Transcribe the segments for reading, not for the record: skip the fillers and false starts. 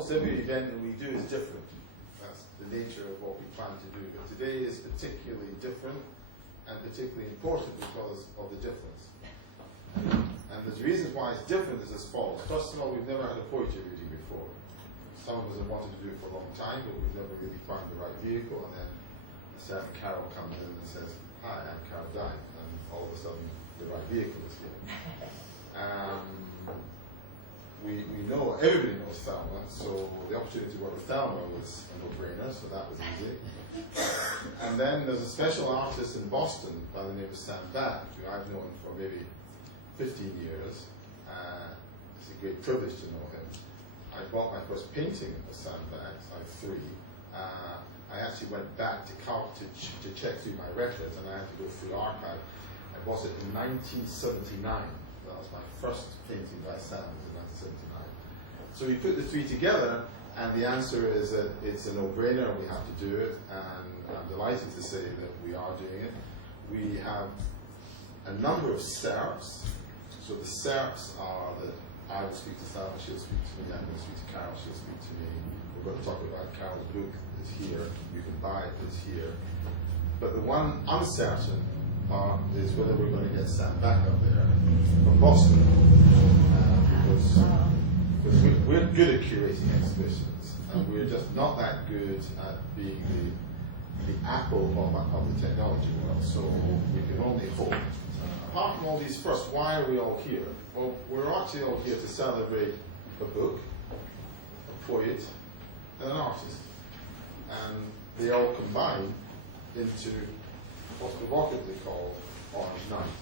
almost every event that we do is different. That's the nature of what we plan to do. But today is particularly different and particularly important because of the difference. And the reasons why it's different is as follows. First of all, we've never had a poetry reading before. Some of us have wanted to do it for a long time, but we've never really found the right vehicle. And then a certain Carol comes in and says, "Hi, I'm Carol Dine," and all of a sudden the right vehicle is here. We know, everybody knows Thelma, so the opportunity to work with Thelma was a no-brainer, so that was easy. And then there's a special artist in Boston by the name of Sam Back, who I've known for maybe 15 years. It's a great privilege to know him. I bought my first painting of Sam Back, I have 3. I actually went back to Calc to check through my records, and I had to go through the archive. I bought it in 1979. That was my first painting by Sam, in 1979. So we put the 3 together, and the answer is that it's a no-brainer, we have to do it, and I'm delighted to say that we are doing it. We have a number of SERPs. So the SERPs are that I will speak to Thelma, she'll speak to me, I'm going to speak to Carol, she'll speak to me. We're going to talk about Carol's book, it's here, you can buy it, it's here. But the one uncertain part is whether we're going to get Sam back up there from Boston. Because we're good at curating exhibitions, and we're just not that good at being the Apple of the technology world, so we can only hope. Apart from all these first, why are we all here? Well, we're actually all here to celebrate a book, a poet, and an artist. And they all combine into what's provocatively called Orange Night.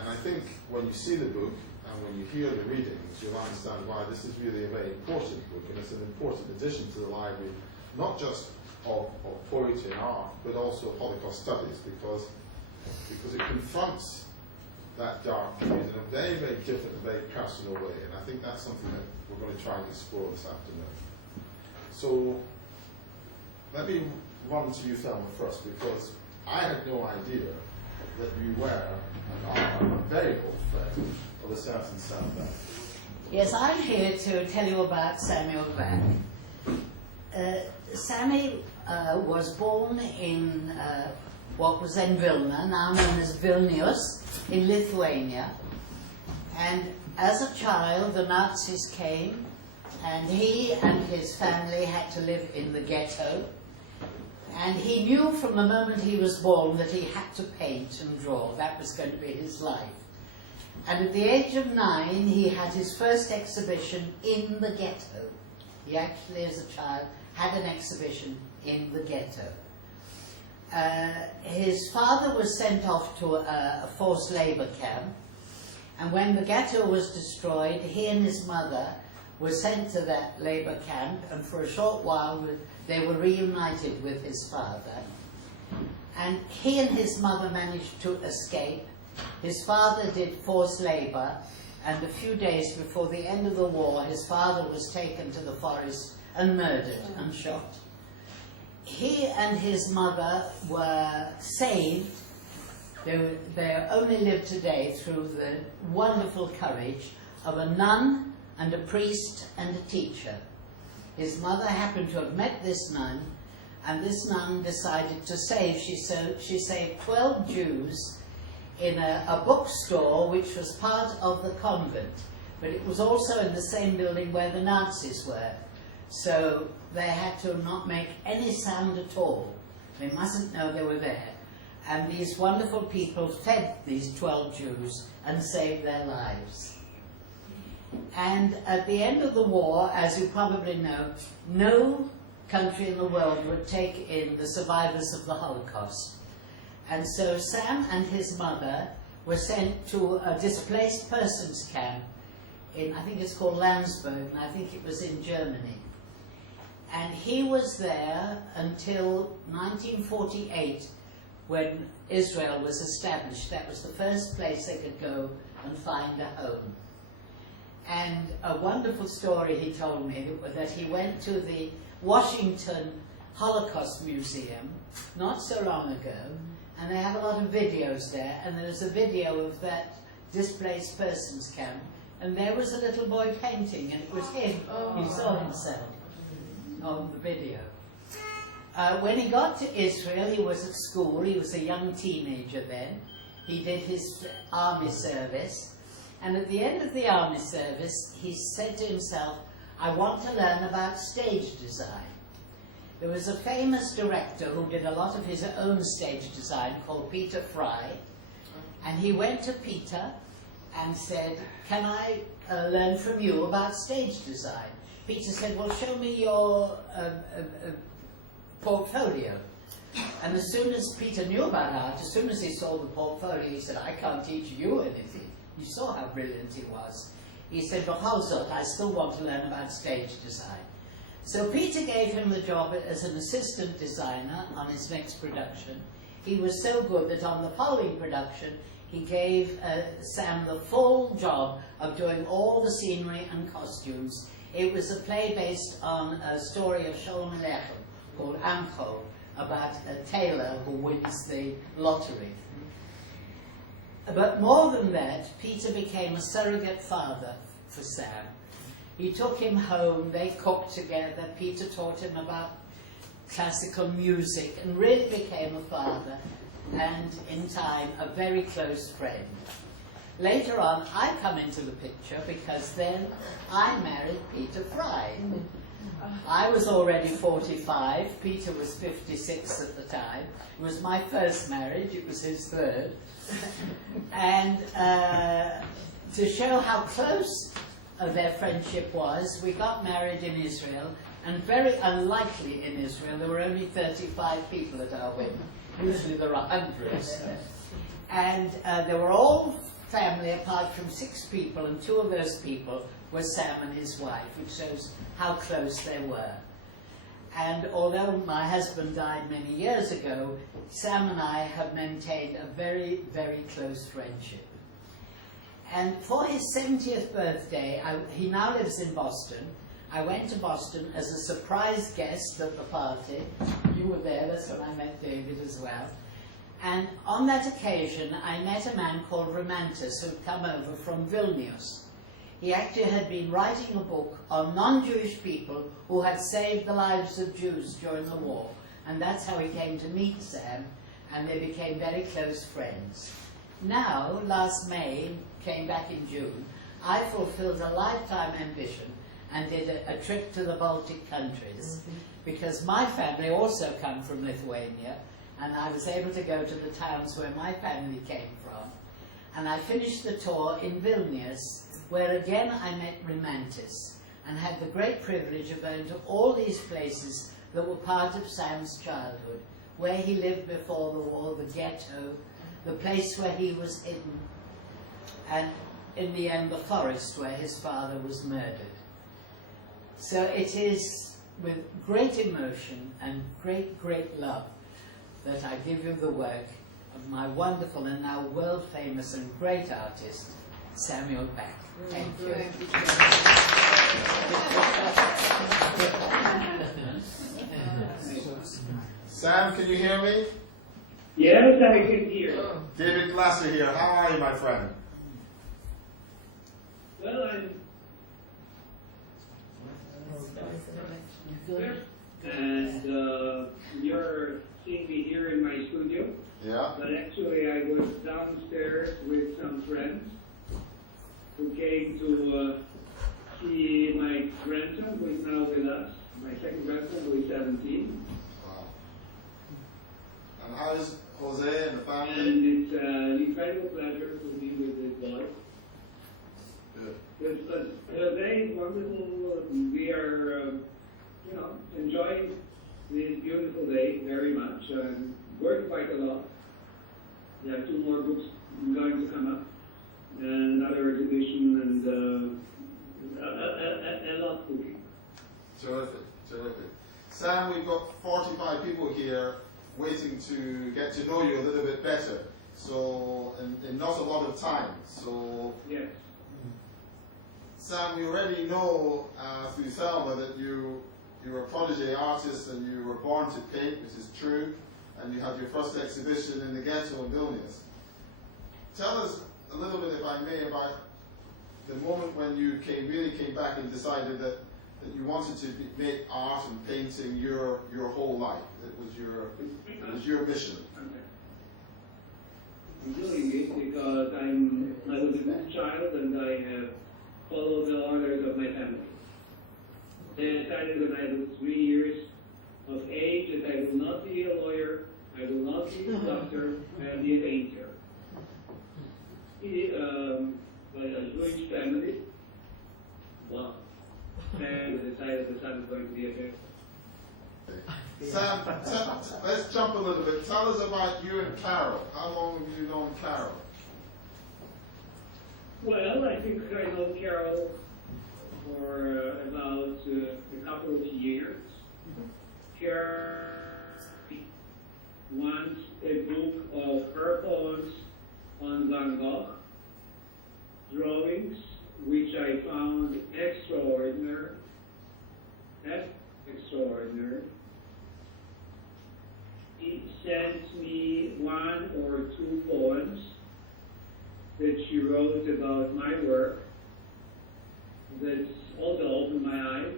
And I think when you see the book, and when you hear the readings, you'll understand why this is really a very important book, and it's an important addition to the library, not just of poetry and art, but also Holocaust studies, because it confronts that dark period in a very, very different and very personal way, and I think that's something that we're going to try and explore this afternoon. So, let me run to you, Thelma, first, because I had no idea that you were and are a very old friend of a certain Sam Back. Yes, I'm here to tell you about Samuel Back. Sammy was born in what was then Vilna, now known as Vilnius, in Lithuania. And as a child, the Nazis came, and he and his family had to live in the ghetto. And he knew from the moment he was born that he had to paint and draw. That was going to be his life. And at the age of 9, he had his first exhibition in the ghetto. He actually, as a child, had an exhibition in the ghetto. His father was sent off to a forced labor camp, and when the ghetto was destroyed, he and his mother were sent to that labor camp, and for a short while they were reunited with his father. And he and his mother managed to escape. His father did forced labor, and a few days before the end of the war, his father was taken to the forest and murdered and shot. He and his mother were saved. They only live today through the wonderful courage of a nun and a priest and a teacher. His mother happened to have met this nun, and this nun decided to save. She saved 12 Jews in a bookstore which was part of the convent, but it was also in the same building where the Nazis were. So they had to not make any sound at all. They mustn't know they were there. And these wonderful people fed these 12 Jews and saved their lives. And at the end of the war, as you probably know, no country in the world would take in the survivors of the Holocaust. And so Sam and his mother were sent to a displaced persons camp in, I think it's called Landsberg, and I think it was in Germany. And he was there until 1948, when Israel was established. That was the first place they could go and find a home. And a wonderful story he told me, that he went to the Washington Holocaust Museum not so long ago, and they have a lot of videos there, and there's a video of that displaced persons camp and there was a little boy painting, and it was him. He saw himself on the video. When he got to Israel, he was at school. He was a young teenager then. He did his army service. And at the end of the army service, he said to himself, I want to learn about stage design. There was a famous director who did a lot of his own stage design called Peter Fry. And he went to Peter and said, can I learn from you about stage design? Peter said, well, show me your portfolio. And as soon as Peter knew about art, as soon as he saw the portfolio, he said, I can't teach you anything. You saw how brilliant he was. He said, but Halsot, I still want to learn about stage design. So Peter gave him the job as an assistant designer on his next production. He was so good that on the following production, he gave Sam the full job of doing all the scenery and costumes. It was a play based on a story of Sholem Aleichem called Ancho, about a tailor who wins the lottery. But more than that, Peter became a surrogate father for Sam. He took him home, they cooked together, Peter taught him about classical music, and really became a father, and in time, a very close friend. Later on, I come into the picture because then I married Peter Fry. I was already 45, Peter was 56 at the time. It was my first marriage, it was his third. And to show how close their friendship was, we got married in Israel, and very unlikely in Israel, there were only 35 people at our wedding. Usually there are hundreds. And they were all family apart from 6 people, and 2 of those people were Sam and his wife, which shows how close they were. And although my husband died many years ago, Sam and I have maintained a very, very close friendship. And for his 70th birthday, he now lives in Boston. I went to Boston as a surprise guest at the party. You were there, that's when I met David as well. And on that occasion, I met a man called Romantis, who'd come over from Vilnius. He actually had been writing a book on non-Jewish people who had saved the lives of Jews during the war. And that's how he came to meet Sam, and they became very close friends. Now, last May, came back in June, I fulfilled a lifetime ambition and did a trip to the Baltic countries, because my family also come from Lithuania, and I was able to go to the towns where my family came from. And I finished the tour in Vilnius, where again I met Romantis, and had the great privilege of going to all these places that were part of Sam's childhood, where he lived before the war, the ghetto, the place where he was hidden, and in the end the forest where his father was murdered. So it is with great emotion and great, great love that I give you the work of my wonderful and now world-famous and great artist, Samuel Beck. Thank you. Sam, can you hear me? Yes, I can hear. David Glasser here. How are you, my friend? Well, I'm good. And you're seeing me here in my studio. Yeah. But actually, I was downstairs with some friends who came to see my grandson, who is now with us. My second grandson, who is 17. Wow. And how is Jose and the family? And it's an incredible pleasure to be with this boy. Good. Today, wonderful. We are, enjoying this beautiful day very much. Worked quite a lot. There are 2 more books going to come up, and another exhibition, and a lot cooking. Terrific, terrific. Sam, we've got 45 people here waiting to get to know you a little bit better. So, in not a lot of time. So, Yes. Sam, we already know through Thelma that you're a prodigy artist and you were born to paint, which is true, and you had your first exhibition in the ghetto in Vilnius. Tell us a little bit, if I may, about the moment when you really came back and decided that you wanted to make art and painting your whole life? It was your mission. I'm doing it because I was a good child and I have followed the orders of my family. They decided when I was 3 years of age that I will not be a lawyer, I will not be a doctor, and be a painter. But a Jewish family, wow. And we decided the son was going to be a painter. Sam, let's jump a little bit. Tell us about you and Carol. How long have you known Carol? Well, I think I know Carol for about a couple of years. Carol wants a book of her poems on Van Gogh, drawings, which I found extraordinary. Extraordinary. He sent me 1 or 2 poems that she wrote about my work that also opened my eyes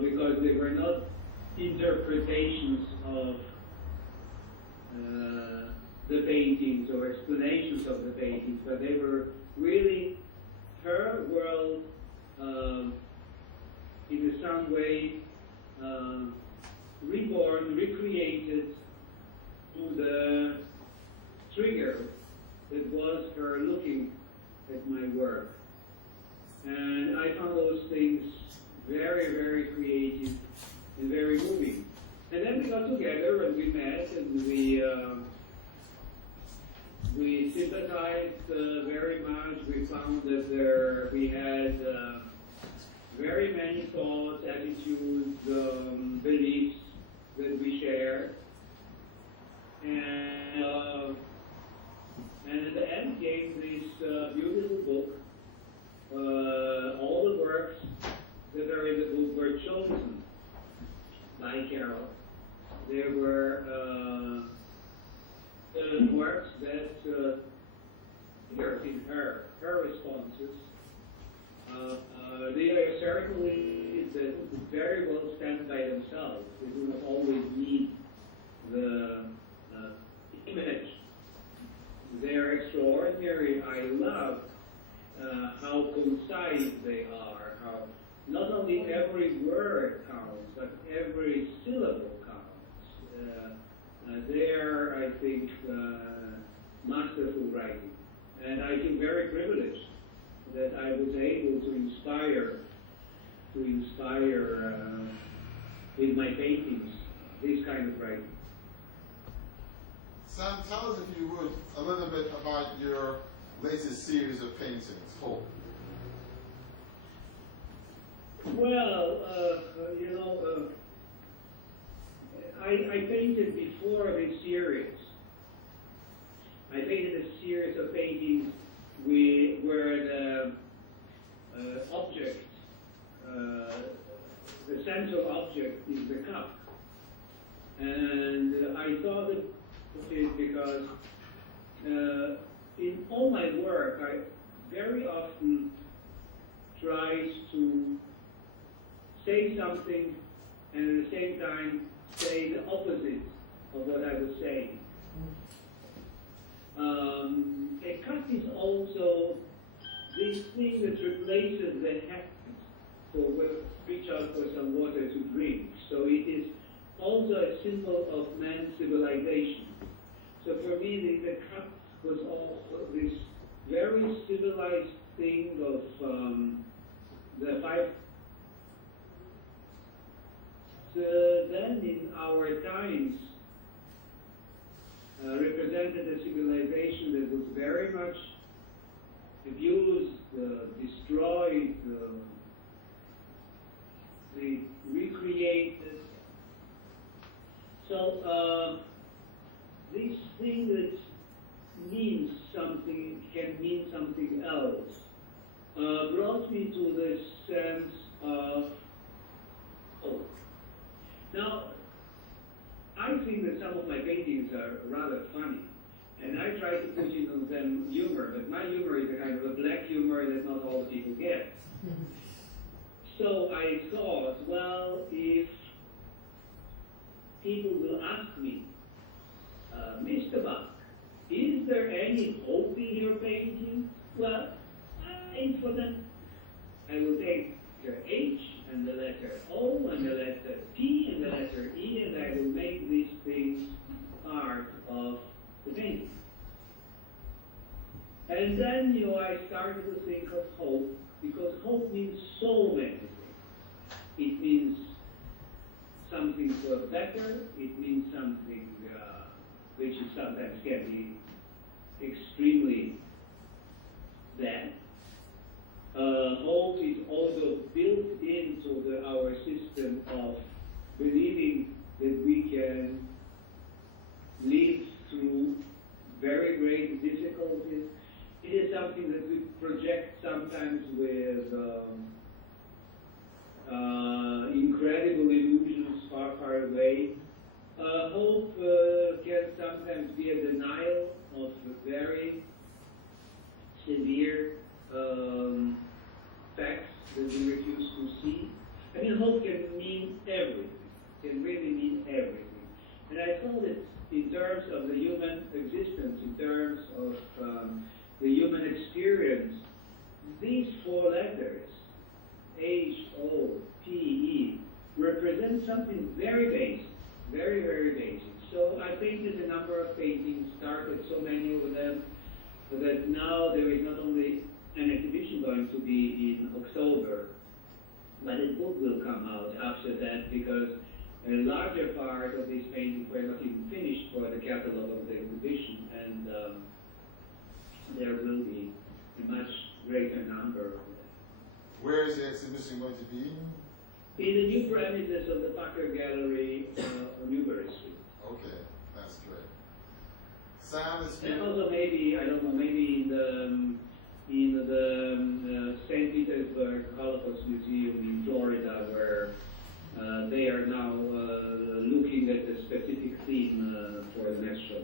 because they were not interpretations of the paintings or explanations of the paintings, but they were really her world in some way reborn, recreated to the trigger that was her looking at my work. And I found those things very, very creative and very moving. And then we got together and we met and we sympathized very much. We found that we had very many thoughts, attitudes, beliefs that we shared. And at the end came this beautiful book. All the works that are in the book were chosen by Carol. There were works that appeared in her responses. They are certainly that very well stand by themselves. They do not always need the image. They are extraordinary. I love how concise they are. How not only every word counts, but every syllable counts. They are, I think, masterful writing. And I feel very privileged that I was able to inspire with my paintings this kind of writing. Sam, tell us, if you would, a little bit about your latest series of paintings, Hope. Well, I painted before this series. I painted a series of paintings where the object, the central object is the cup. And I thought of it because in all my work, I very often try to say something and at the same time say the opposite of what I was saying. A cup is also this thing that replaces the hand for reach out for some water to drink. So it is also a symbol of man's civilization. So for me, the cup was also this very civilized thing of the five. Then in our times, represented a civilization that was very much abused, destroyed, recreated. So this thing that means something, can mean something else, brought me to this sense of hope. Now, I think that some of my paintings are rather funny, And I try to put in them humor, but my humor is a kind of a black humor that not all the people get. So I thought, well, if people will ask me, Mr. Bach, is there any hope in your painting? Well, for them, I will take the H and the letter O and the letter P and the letter E, and I will make these things part of the painting. And then, I started to think of hope, because hope means so many things. It means something for better, it means something which is sometimes can be extremely bad. Hope is also built into our system of believing that we can live through very great difficulties. It is something that we project sometimes with incredible illusions far, far away. Hope can sometimes be a denial of very severe facts that we refuse to see. I mean, hope can mean everything, can really mean everything. And I thought that in terms of the human existence, in terms of the human experience, these four letters, H, O, P, E, represent something very basic, very, very basic. So I painted a number of paintings, started so many of them, that now there is not only an exhibition going to be in October, but a book will come out after that, because a larger part of these paintings were not even finished for the catalog of the exhibition, and there will be a much greater number of them. Where is the exhibition going to be? In the new premises of the Packer Gallery on Newbury Street. Okay, that's great. Sam is And also maybe, I don't know, maybe in the St. Petersburg Holocaust Museum in Florida, where they are now looking at a specific theme for the next show.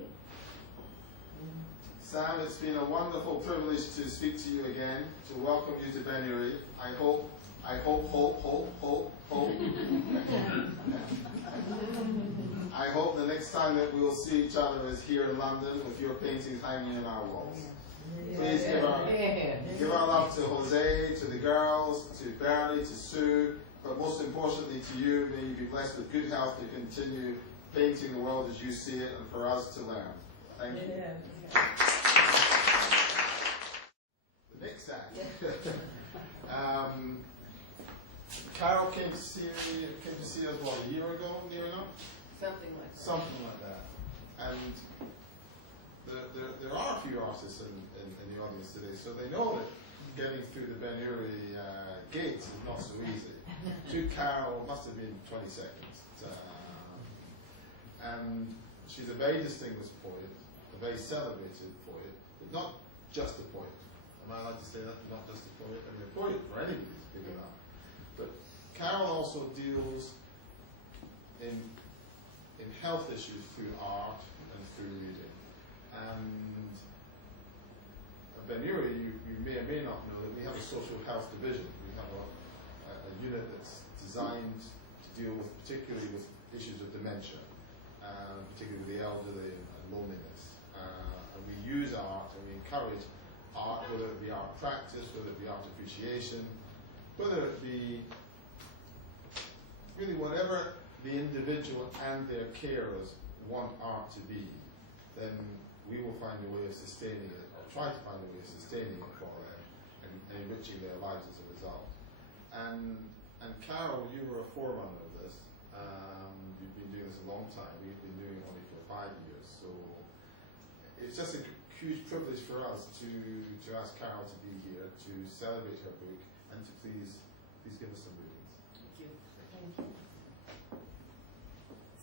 Sam, it's been a wonderful privilege to speak to you again, to welcome you to Benury. I hope. I hope the next time that we will see each other is here in London with your paintings hanging in our walls. Please give our love to Jose, to the girls, to Barry, to Sue, but most importantly to you. May you be blessed with good health to continue painting the world as you see it, and for us to learn. Thank you. The next act. Carol came to see us, what, a year ago, near enough? Something like that. And there are a few artists in the audience today, so they know that getting through the Benury gates is not so easy. To Carol, must have been 20 seconds. And she's a very distinguished poet, a very celebrated poet, but not just a poet. Am I allowed to say that? Not just a poet? I mean, a poet for anybody is big enough. But Carol also deals in health issues through art and through reading. And at Benury, you may or may not know that we have a social health division. We have a unit that's designed to deal with, particularly with issues of dementia, particularly with the elderly and loneliness. And we use art and we encourage art, whether it be art practice, whether it be art appreciation, whether it be really whatever the individual and their carers want art to be, then we will find a way of sustaining it, or try to find a way of sustaining it for them and enriching their lives as a result. And Carol, you were a forerunner of this. You've been doing this a long time. We've been doing it only for 5 years. So it's just a huge privilege for us to ask Carol to be here, to celebrate her book, and to please give us some readings. Thank you. Thank you.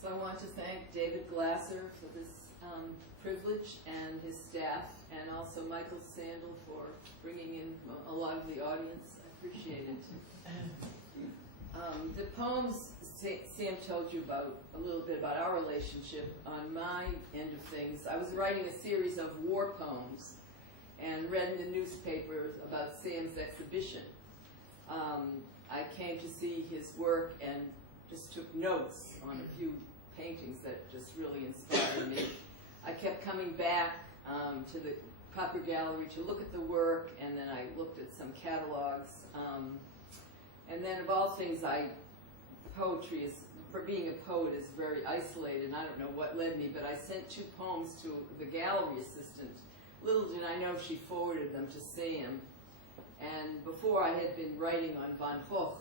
So I want to thank David Glasser for this privilege, and his staff, and also Michael Sandel for bringing in a lot of the audience. I appreciate it. The poems Sam told you about, a little bit about our relationship. On my end of things, I was writing a series of war poems and read in the newspapers about Sam's exhibition. I came to see his work and just took notes on a few paintings that just really inspired me. I kept coming back to the Copper Gallery to look at the work, and then I looked at some catalogs. And then of all things, poetry is, for being a poet, is very isolated, and I don't know what led me, but I sent 2 poems to the gallery assistant. Little did I know she forwarded them to Sam. And before I had been writing on Van Gogh,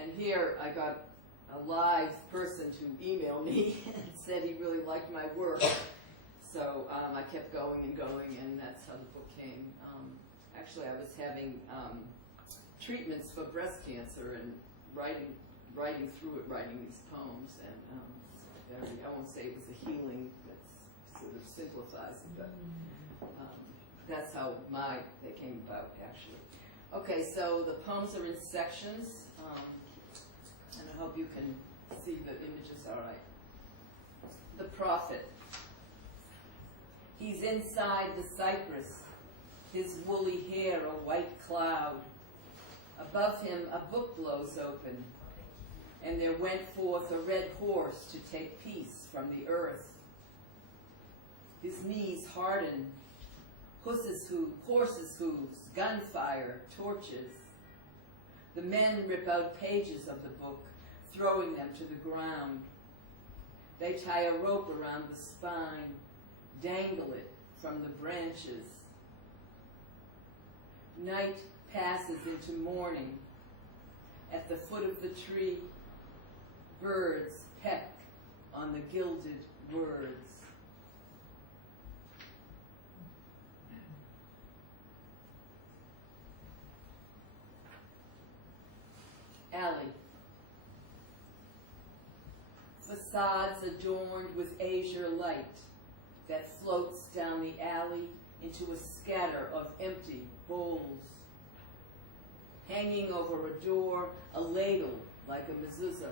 and here I got a live person to email me and said he really liked my work. So I kept going, and that's how the book came. Actually, I was having treatments for breast cancer and writing through it, writing these poems, and I won't say it was a healing, that sort of simplifies it, but that's how they came about, actually. Okay, so the poems are in sections, and I hope you can see the images all right. The Prophet. He's inside the cypress, his woolly hair a white cloud. Above him a book blows open, and there went forth a red horse to take peace from the earth. His knees harden, horses' hooves, gunfire, torches. The men rip out pages of the book, throwing them to the ground. They tie a rope around the spine, dangle it from the branches. Night passes into morning. At the foot of the tree, birds peck on the gilded words. Alley. Facades adorned with azure light that floats down the alley into a scatter of empty bowls. Hanging over a door, a ladle like a mezuzah.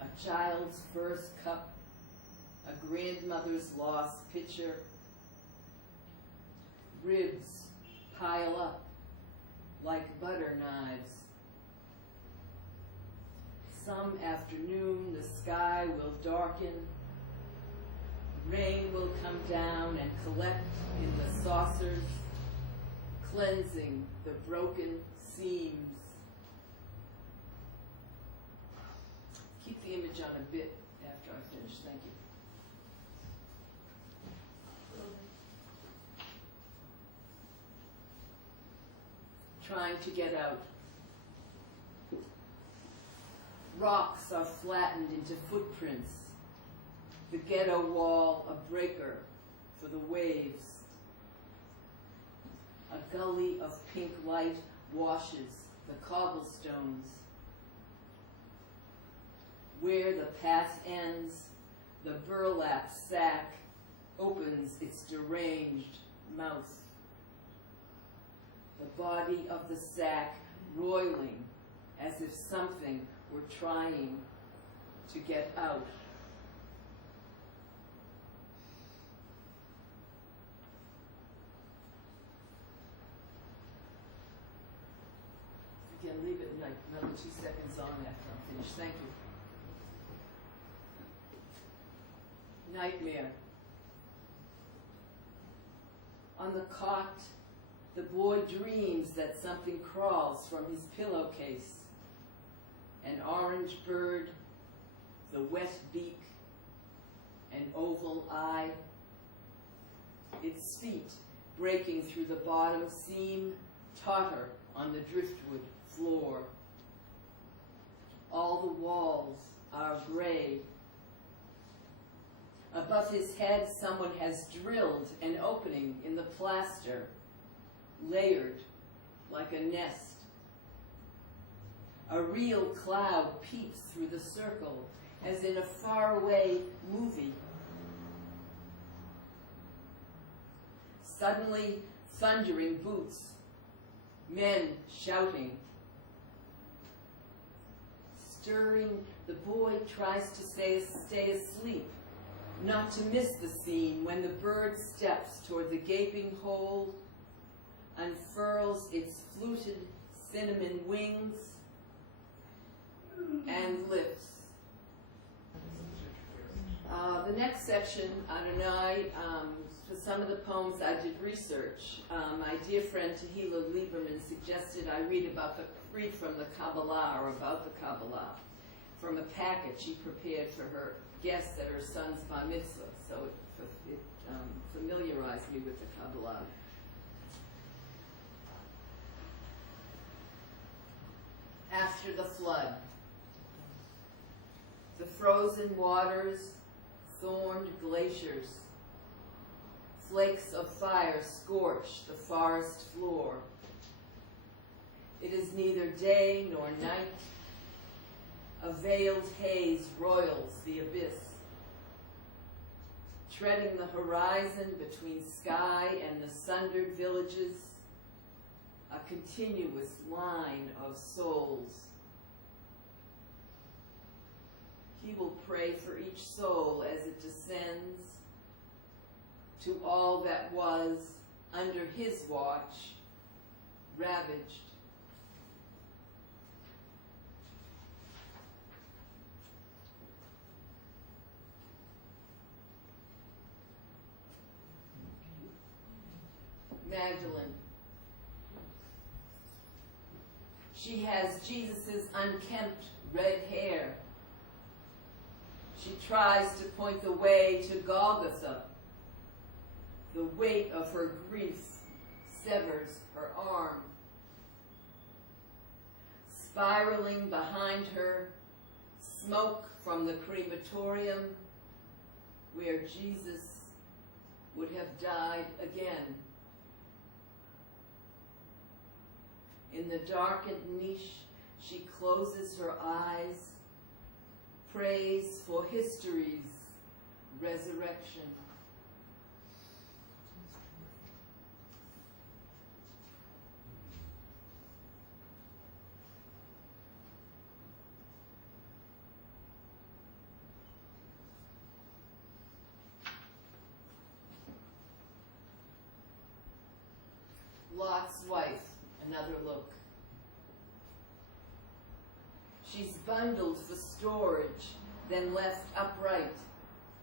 A child's first cup, a grandmother's lost pitcher. Ribs pile up like butter knives. Some afternoon the sky will darken. Rain will come down and collect in the saucers, cleansing the broken seams. Keep the image on a bit after I finish. Thank you. Trying to get out. Rocks are flattened into footprints. The ghetto wall a breaker for the waves. A gully of pink light washes the cobblestones. Where the path ends, the burlap sack opens its deranged mouth. The body of the sack roiling as if something were trying to get out. Again, leave it like another 2 seconds on after I'm finished. Thank you. Nightmare. On the cot, the boy dreams that something crawls from his pillowcase. An orange bird, the wet beak, an oval eye. Its feet breaking through the bottom seam, totter on the driftwood floor. All the walls are gray. Above his head, someone has drilled an opening in the plaster, layered like a nest. A real cloud peeps through the circle, as in a faraway movie. Suddenly, thundering boots, men shouting. stirring, the boy tries to stay asleep, not to miss the scene when the bird steps toward the gaping hole, unfurls its fluted cinnamon wings, and lifts. The next section, for some of the poems I did research. My dear friend Tehila Lieberman suggested I read from the Kabbalah, or about the Kabbalah, from a packet she prepared for her guests at her son's bar mitzvah, so it familiarized me with the Kabbalah. After the flood, the frozen waters, thorned glaciers, flakes of fire scorch the forest floor. It is neither day nor night. A veiled haze roils the abyss, treading the horizon between sky and the sundered villages, a continuous line of souls. He will pray for each soul as it descends to all that was, under his watch, ravaged. Magdalene. She has Jesus's unkempt red hair. She tries to point the way to Golgotha. The weight of her grief severs her arm. Spiraling behind her, smoke from the crematorium where Jesus would have died again. In the darkened niche, she closes her eyes, prays for history's resurrection. Lot's wife, another look. She's bundled for storage, then left upright,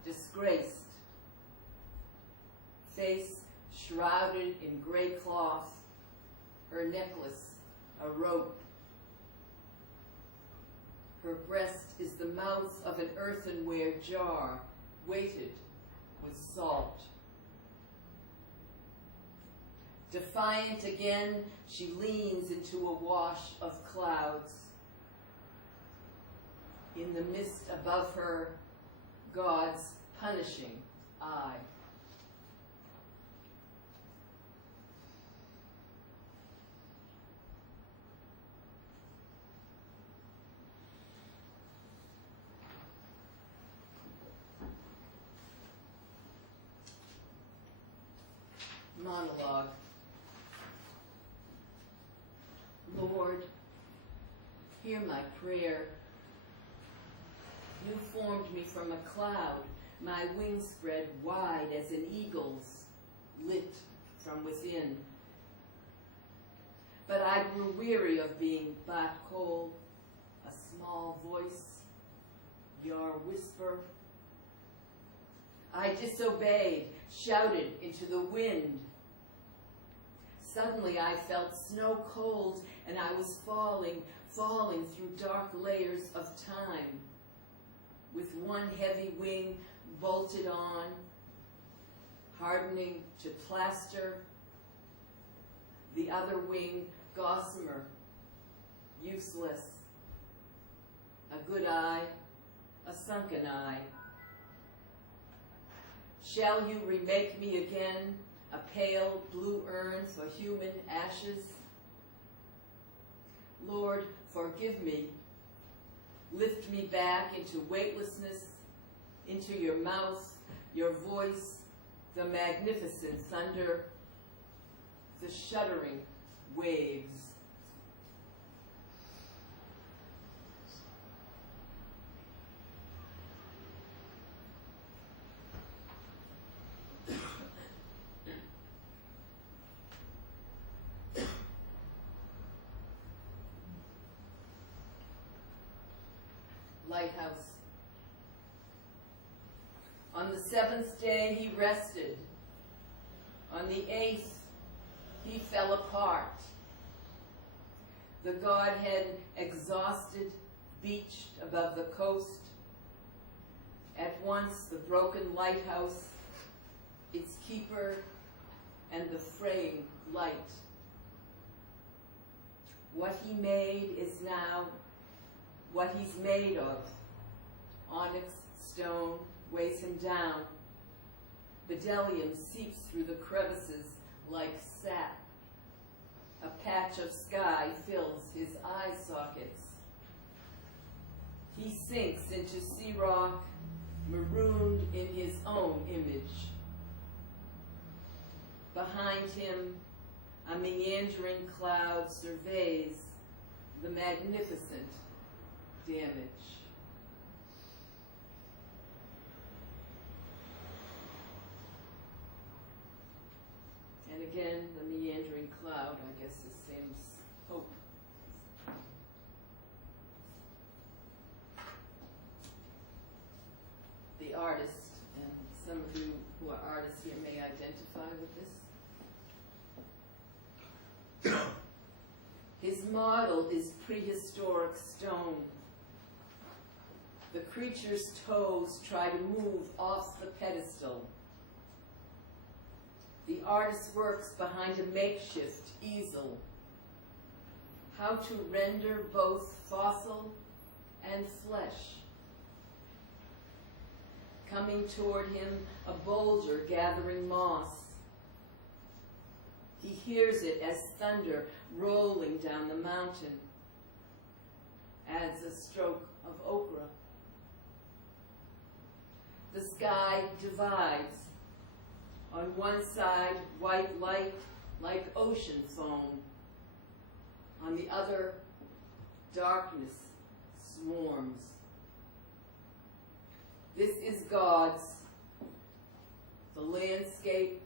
disgraced. Face shrouded in gray cloth, her necklace a rope. Her breast is the mouth of an earthenware jar, weighted with salt. Defiant again, she leans into a wash of clouds. In the mist above her, God's punishing eye. Monologue. Lord, hear my prayer. You formed me from a cloud, my wings spread wide as an eagle's, lit from within. But I grew weary of being black coal, a small voice, your whisper. I disobeyed, shouted into the wind. Suddenly I felt snow cold, and I was falling through dark layers of time, with one heavy wing bolted on, hardening to plaster, the other wing gossamer, useless, a good eye, a sunken eye. Shall you remake me again, a pale blue urn for human ashes? Lord, forgive me. Lift me back into weightlessness, into your mouth, your voice, the magnificent thunder, the shuddering waves. lighthouse. On the 7th day he rested. On the 8th he fell apart. The Godhead, exhausted, beached above the coast. At once the broken lighthouse, its keeper, and the fraying light. What he made is now what he's made of. Onyx stone weighs him down. Bdellium seeps through the crevices like sap. A patch of sky fills his eye sockets. He sinks into sea rock, marooned in his own image. Behind him, a meandering cloud surveys the magnificent damage. And again, the meandering cloud, I guess, is Sam's hope. The artist, and some of you who are artists here may identify with this. His model is prehistoric stone. The creature's toes try to move off the pedestal. The artist works behind a makeshift easel. How to render both fossil and flesh. Coming toward him, a boulder gathering moss. He hears it as thunder rolling down the mountain. Adds a stroke of ochre. The sky divides. On one side, white light like ocean foam. On the other, darkness swarms. This is God's, the landscape,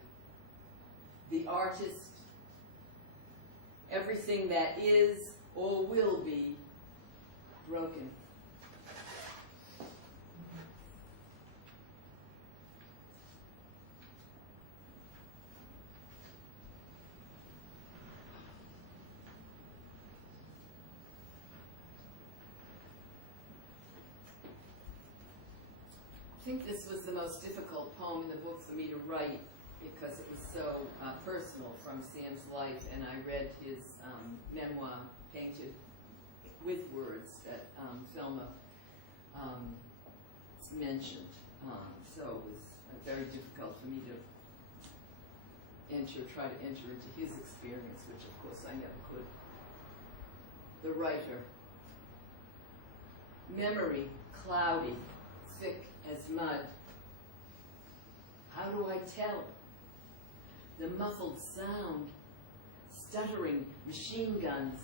the artist, everything that is or will be broken. I think this was the most difficult poem in the book for me to write because it was so personal from Sam's life, and I read his memoir, painted with words, that Thelma mentioned. So it was very difficult for me to try to enter into his experience, which of course I never could. The writer. Memory, cloudy, thick as mud. How do I tell? The muffled sound, stuttering machine guns,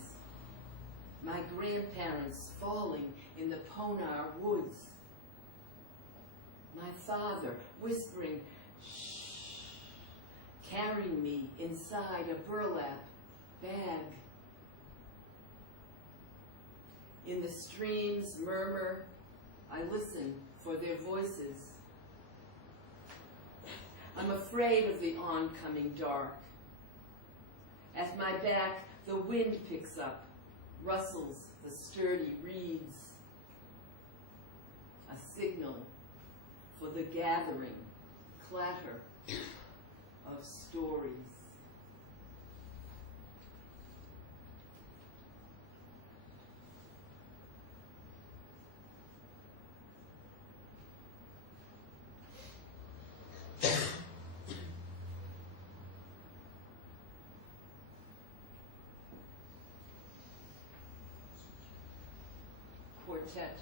my grandparents falling in the Ponar woods, my father whispering, shh, carrying me inside a burlap bag. In the stream's murmur, I listen for their voices. I'm afraid of the oncoming dark. At my back, the wind picks up, rustles the sturdy reeds. A signal for the gathering clatter of stories. Quartet.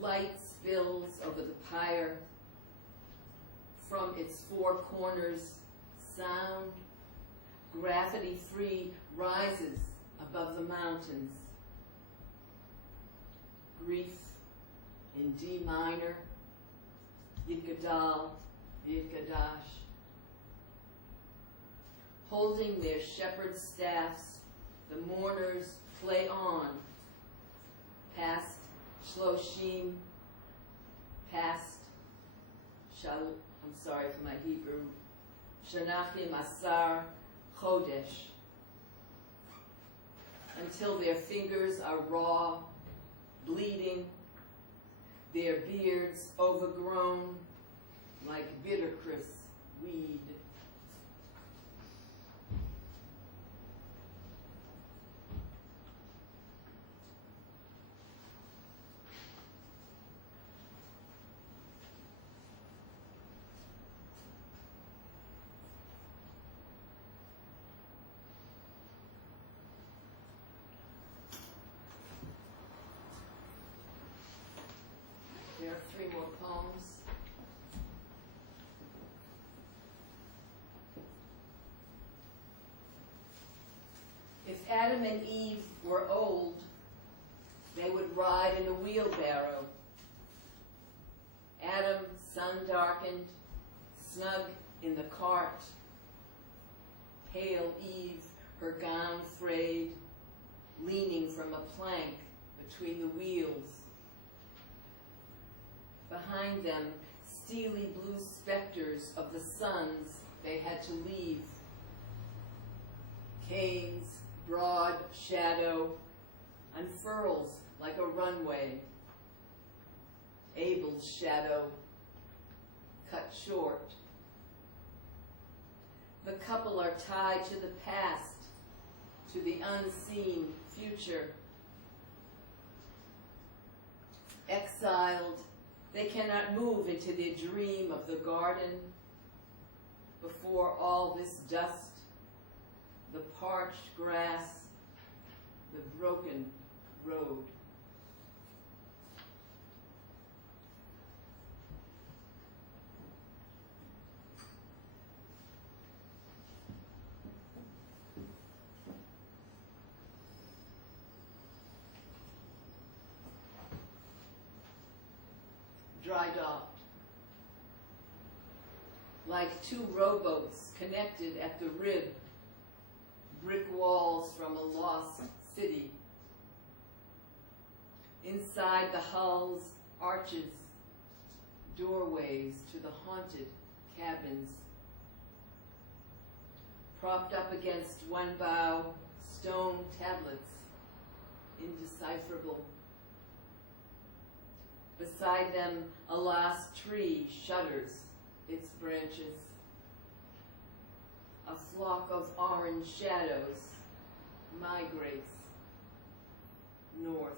Light spills over the pyre. From its four corners, sound, gravity-free, rises above the mountains. Grief in D minor, Yidgadal, Yidgadash. Holding their shepherd staffs, the mourners play on, past Shloshim, past I'm sorry for my Hebrew, Shanachim Asar Chodesh, until their fingers are raw, bleeding, their beards overgrown like bittercress weed. There are 3 more poems. If Adam and Eve were old, they would ride in a wheelbarrow. Adam, sun-darkened, snug in the cart. Pale Eve, her gown frayed, leaning from a plank between the wheels. Behind them, steely blue specters of the suns they had to leave. Cain's broad shadow unfurls like a runway. Abel's shadow cut short. The couple are tied to the past, to the unseen future. Exiled, they cannot move into their dream of the garden before all this dust, the parched grass, the broken road. Dry docked, like 2 rowboats connected at the rib, brick walls from a lost city. Inside the hulls, arches, doorways to the haunted cabins. Propped up against one bow, stone tablets, indecipherable. Beside them, a last tree shudders its branches. A flock of orange shadows migrates north.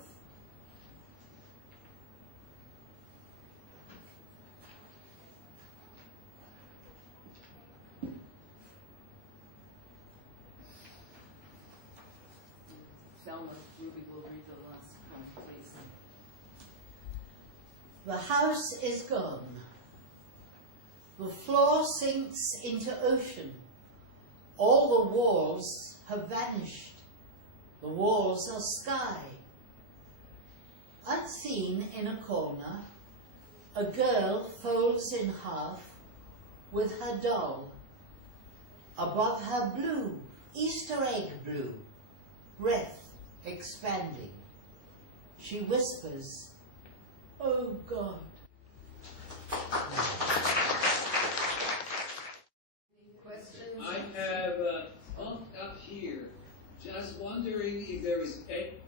Thelma Ruby will read the last poem, please. The house is gone. The floor sinks into ocean. All the walls have vanished. The walls are sky. Unseen in a corner, a girl folds in half with her doll. Above her blue, Easter egg blue, breath expanding. She whispers, "Oh God." Questions? I have bumped up here, just wondering if there is anything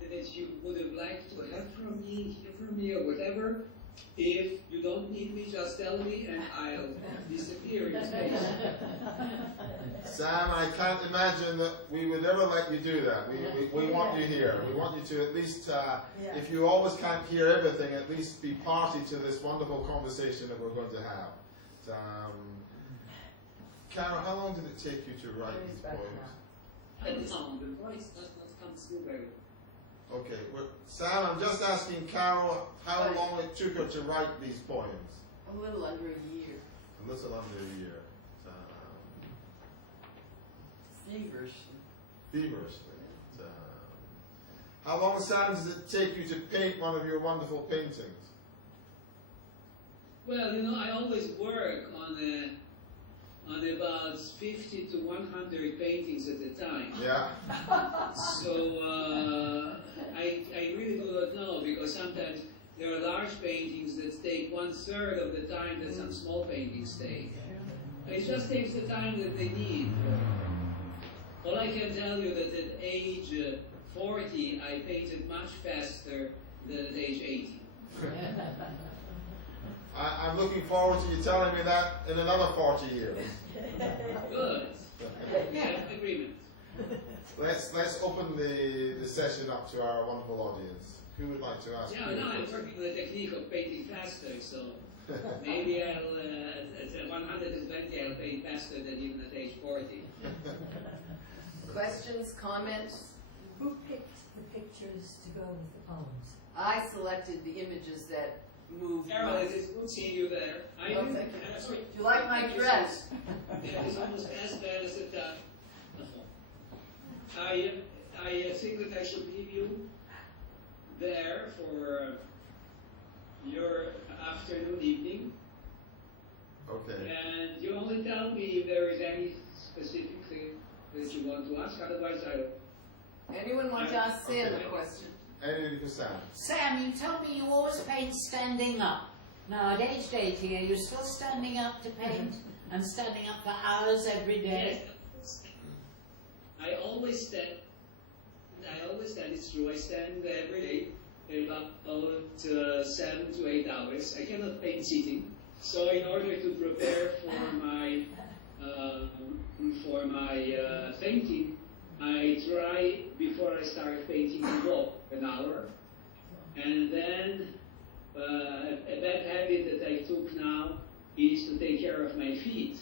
that you would have liked to have from me, hear from me, or whatever. If you don't need me, just tell me and I'll disappear in space. Sam, I can't imagine that we would ever let you do that. We want you here. We want you to at least, if you always can't hear everything, at least be party to this wonderful conversation that we're going to have. Carol, how long did it take you to write these poems? The voice does not come through very well. Okay, well, Sam, I'm just asking Carol how long it took her to write these poems. A little under a year. A little under a year. Feverishly. Feverishly. How long, Sam, does it take you to paint one of your wonderful paintings? Well, I always work on on about 50 to 100 paintings at a time. Yeah. So I really do not know, because sometimes there are large paintings that take 1/3 of the time that some small paintings take. It just takes the time that they need. All I can tell you that at age 40, I painted much faster than at age 80. I'm looking forward to you telling me that in another 40 years. Good. Yeah, agreement. Let's open the session up to our wonderful audience. Who would like to ask? Yeah, now I'm working with the technique of painting faster, so maybe I'll, at 120, I'll paint faster than even at age 40. Questions, comments? Who picked the pictures to go with the poems? I selected the images that moved Carol, most. it is good seeing you there. I Well, do. thank you. Sorry. Do you like my dress? Yeah, it's almost as bad as the top. I think that I should leave you there for your afternoon, evening. Okay. And you only tell me if there is any specific thing that you want to ask, otherwise Anyone want to ask Sam a question? Anything for Sam? Sam, you told me you always paint standing up. Now, at age 80, are you still standing up to paint? And standing up for hours every day? Yes. I always stand, it's true, I stand every day about 7 to 8 hours. I cannot paint sitting. So in order to prepare for my painting, I try, before I start painting, to walk an hour. And then a bad habit that I took now is to take care of my feet.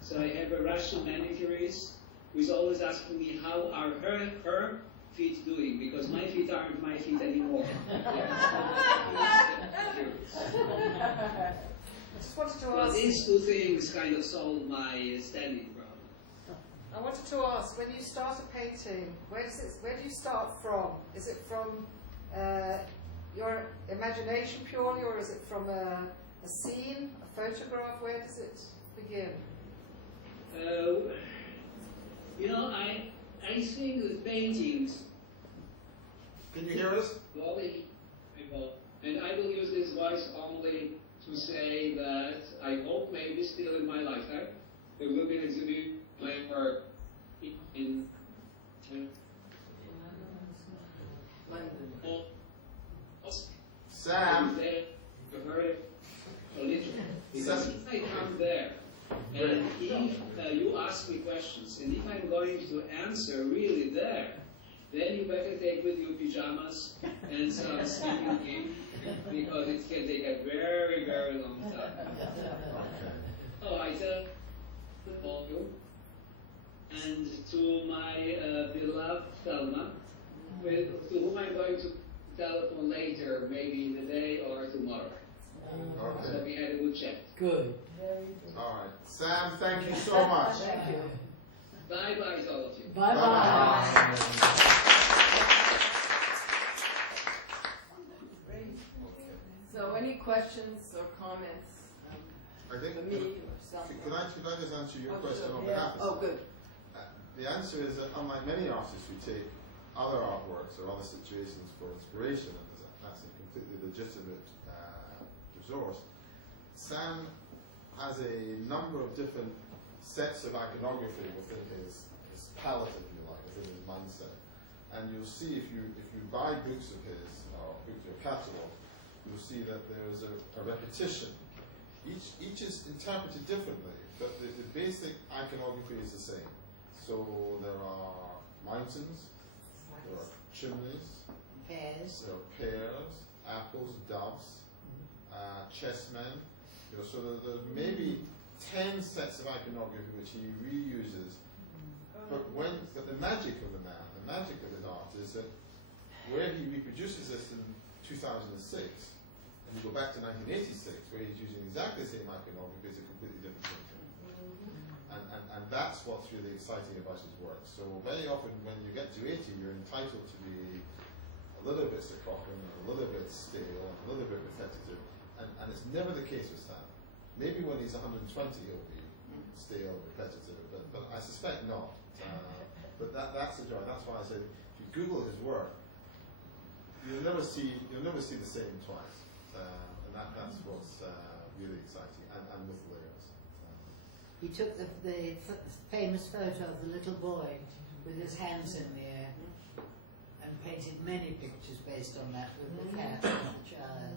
So I have a Russian manicurist who is always asking me how are her feet doing, because my feet aren't my feet anymore. I just wanted to Well, ask. these two things kind of solve my standing problem. I wanted to ask, when you start a painting, where do you start from? Is it from your imagination purely, or is it from a scene, a photograph? Where does it begin? You know, I think that paintings, Can you hear us? and I will use this voice only to say that I hope maybe still in my lifetime there will be an exhibition playing work in Sam? Because if I come there, and if you ask me questions, and if I'm going to answer really there, then you better take with you pajamas and some sleeping in, because it can take a very, very long time. Oh, I tell you, and to my beloved Thelma, to whom I'm going to telephone later, maybe in the day or tomorrow. So Okay. we had a good chat. Good. All right. Sam, thank you so much. Thank you. Bye-bye to all of you. Bye-bye. So any questions or comments I think, for me or something? could I just answer your Oh, question sure. on behalf of Oh, Sam? good. The answer is that unlike many artists who take other artworks or other situations for inspiration, and that's a completely legitimate resource, Sam has a number of different sets of iconography within his palette, if you like, within his mindset. And you'll see if you buy books of his, or books of catalogue, you'll see that there is a repetition. Each is interpreted differently, but the basic iconography is the same. So there are mountains, there are chimneys, Pears. there are pears, apples, doves, chessmen. So there may be 10 sets of iconography which he reuses. But the magic of the man, the magic of his art is that where he reproduces this in 2006, and you go back to 1986, where he's using exactly the same iconography, is a completely different thing. And that's what's really exciting about his work. So very often when you get to 80, you're entitled to be a little bit staccato, a little bit stale, a little bit repetitive, and it's never the case with Sam. Maybe when he's 120 he'll be stale, repetitive, but I suspect not. But that's the joy. That's why I said if you Google his work, you'll never see the same twice, and that's what's really exciting, and with layers. He took the famous photo of the little boy with his hands in the air, and painted many pictures based on that with the cat and the child.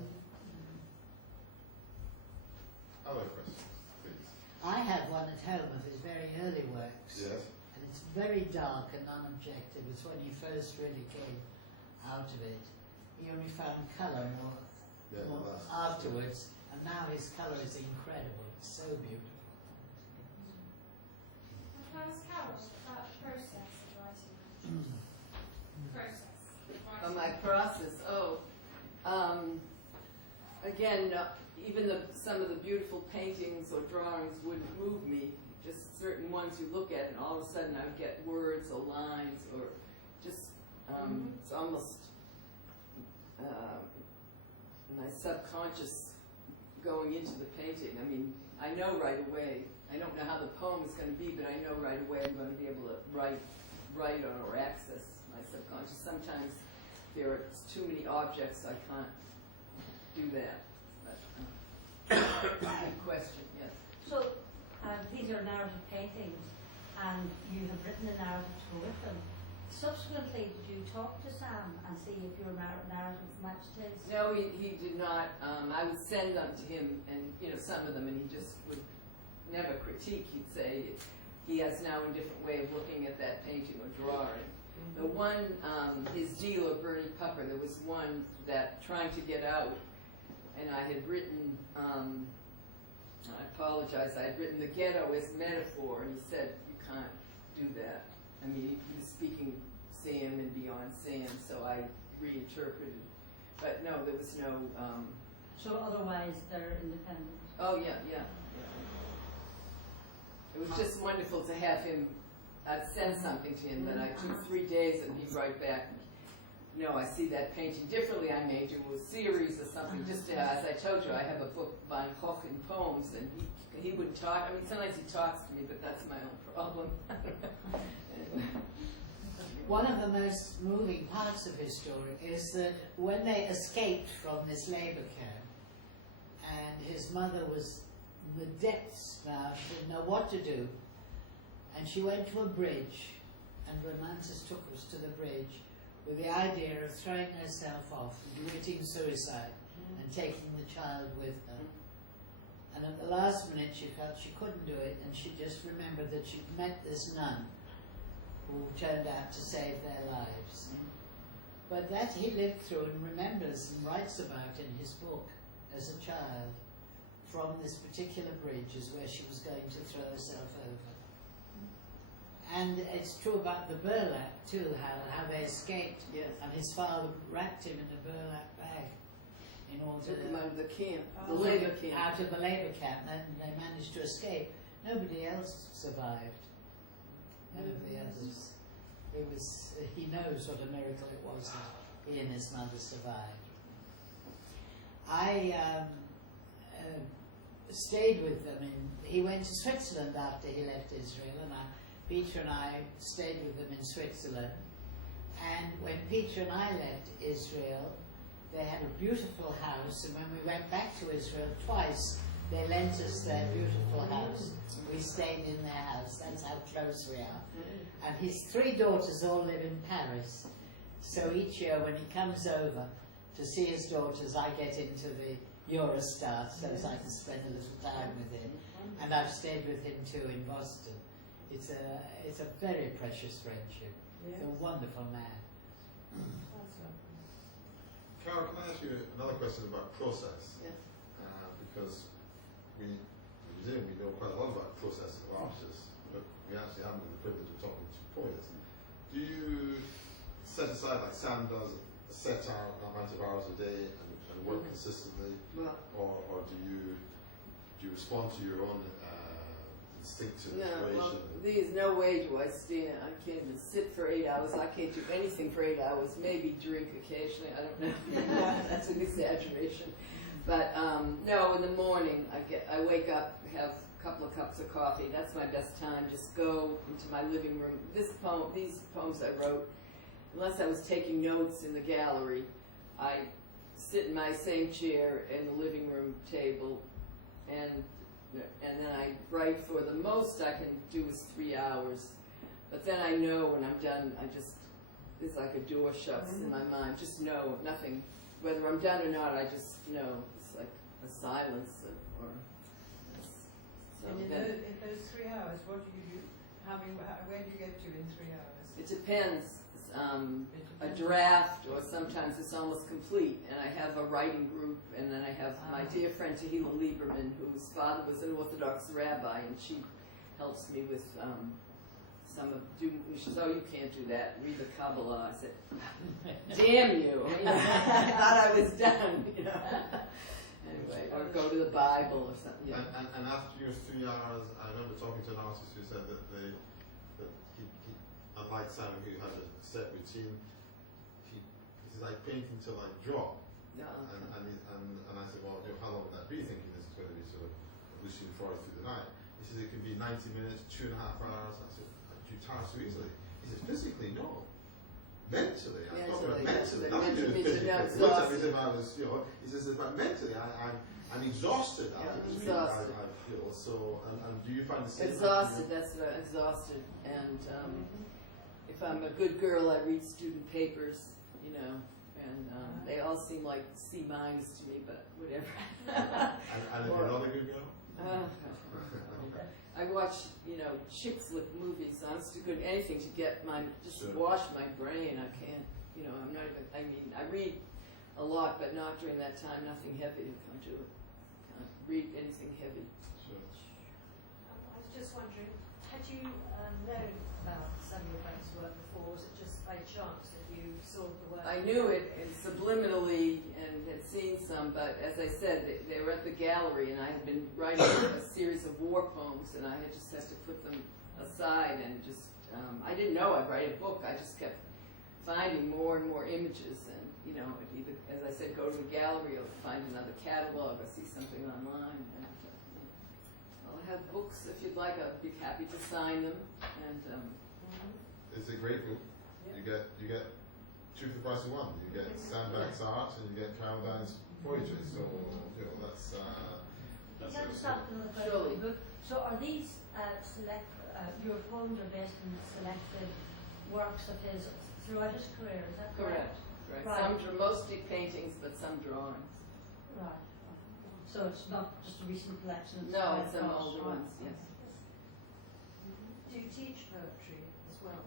Other questions, please. I have one at home of his very early works. Yes. And it's very dark and unobjective. It's when he first really came out of it. He only found colour more afterwards, and now his colour is incredible. It's so beautiful. Can I ask Carol about the process of writing? Process. Oh, my process. Again, even some of the beautiful paintings or drawings wouldn't move me. Just certain ones you look at, and all of a sudden I would get words or lines, or just it's almost my subconscious going into the painting. I mean, I know right away. I don't know how the poem is going to be, but I know right away I'm going to be able to write or access my subconscious. Sometimes there are too many objects, I can't do that. But, good question, yes. So these are narrative paintings, and you have written a narrative to go with them. Subsequently, did you talk to Sam and see if your narrative matched his? No, he did not. I would send them to him, and some of them, and he just would never critique. He'd say he has now a different way of looking at that painting or drawing. The one, his dealer, Bernie Pupper, there was one that trying to get out, and I had written, I apologize, I had written the ghetto as metaphor, and he said, you can't do that. I mean, he was speaking Sam and beyond Sam, so I reinterpreted. But no, there was no... So otherwise they're independent? Oh, yeah. It was just wonderful to have him, I'd send something to him, and I took 3 days, and he'd write back, no, I see that painting differently, I may do a series or something, just to, as I told you, I have a book by Hoch in poems, and he wouldn't talk. I mean, sometimes he talks to me, but that's my own problem. One of the most moving parts of his story is that when they escaped from this labour camp, and his mother was in the depths now, she didn't know what to do, and she went to a bridge, and Romantis took us to the bridge with the idea of throwing herself off, committing suicide, and taking the child with her. And at the last minute she felt she couldn't do it, and she just remembered that she'd met this nun who turned out to save their lives. But that he lived through and remembers and writes about in his book as a child, from this particular bridge is where she was going to throw herself over. And it's true about the burlap too, how they escaped, Yes. and his father wrapped him in a burlap bag in order Took him out of the camp, the to labor camp. out of the labour camp, and they managed to escape. Nobody else survived. None of the others. He knows what a miracle it was that he and his mother survived. I stayed with them. He went to Switzerland after he left Israel, and Peter and I stayed with them in Switzerland. And when Peter and I left Israel, they had a beautiful house, and when we went back to Israel twice, they lent us their beautiful house. We stayed in their house. That's how close we are. And his 3 daughters all live in Paris. So each year when he comes over to see his daughters, I get into the Eurostar so as I can spend a little time with him. And I've stayed with him too in Boston. It's a very precious friendship. He's a wonderful man. Carol, can I ask you another question about process? Yes. Because we know quite a lot about process of artists, but we actually haven't had the privilege of talking to poets. Do you set aside, like Sam does, a set amount of hours a day and work consistently, or do you respond to your own instinctive inspiration? There's no way do I stand. I can't even sit for 8 hours. I can't do anything for 8 hours. Maybe drink occasionally. I don't know. That's an exaggeration. But no, in the morning I wake up, have couple of cups of coffee. That's my best time. Just go into my living room. These poems I wrote, unless I was taking notes in the gallery, I sit in my same chair in the living room table, and then I write. For the most I can do is 3 hours. But then I know when I'm done, it's like a door shuts in my mind. Just know nothing. Whether I'm done or not, I just know. It's like a silence. And in those 3 hours, what do you do? Where do you get to in 3 hours? It depends. A draft, or sometimes it's almost complete. And I have a writing group, and then I have my dear friend Tehila Lieberman, whose father was an Orthodox rabbi, and she helps me with some of she says, "Oh, you can't do that. Read the Kabbalah." I said, "Damn you!" I thought I was done. Anyway, or go to the Bible or something. Yeah. And after your 3 hours, I remember talking to an artist who said that he, unlike Sam, who had a set routine, he's like painting till I drop. Yeah. And I said, well, how long would that be? Thinking this is going to be sort of Lucian Freud through the night. He says it can be 90 minutes, 2.5 hours. I said, do you tire so easily? He says, physically, no. Mentally, I'm talking about mentally. Nothing to do with physically. He looked at me as if I was, he says, but mentally, I'm exhausted after this week. I feel so. And do you find the same? Exhausted. That's what exhausted. And if I'm a good girl, I read student papers. And they all seem like C- to me, but whatever. and if you're not a good girl? I watch, chick flick movies. Honest to good, anything to get wash my brain. I can't, I'm not even, I read a lot, but not during that time. Nothing heavy. I can't do it. Can't read anything heavy. Sure. I was just wondering, had you known about Samuel Bank's work before, or was it just by chance that you saw the work? I knew it subliminally and had seen some, but as I said, they were at the gallery, and I had been writing a series of war poems, and I had just had to put them aside, and just, I didn't know I'd write a book. I just kept finding more and more images, and, I'd either, as I said, go to the gallery or find another catalog or see something online. And I'll have books if you'd like. I'd be happy to sign them. And it's a great book. Yeah. You get two for the price of one. You get Sam Bank's art and you get Carol Dine's poetry. So that's. Can I stop another question? Surely. So are these your poems are based on selected works of his throughout his career? Is that correct? Correct. Right. Some mostly paintings, but some drawings. Right. So it's not just a recent collection? No, it's some older ones. Yes. Do you teach poetry as well?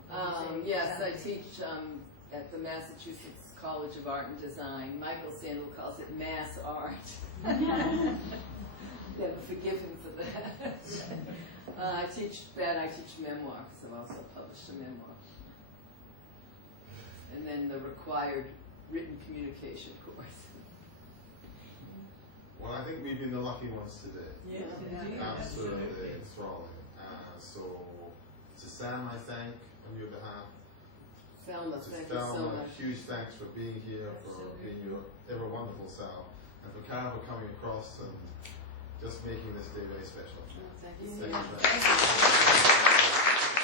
Yes, I teach at the Massachusetts College of Art and Design. Michael Sandel calls it mass art. Never forgive him for that. I teach that. I teach memoir, because I've also published a memoir. And then the required written communication course. Well, I think we've been the lucky ones today. Yeah. Absolutely enthralling. So, to Sam, I thank on your behalf. Thelma, thank you so much. Huge thanks for being here, for being your ever wonderful self, and for Carol for coming across and just making this day very special. Thank you so Thank much. you.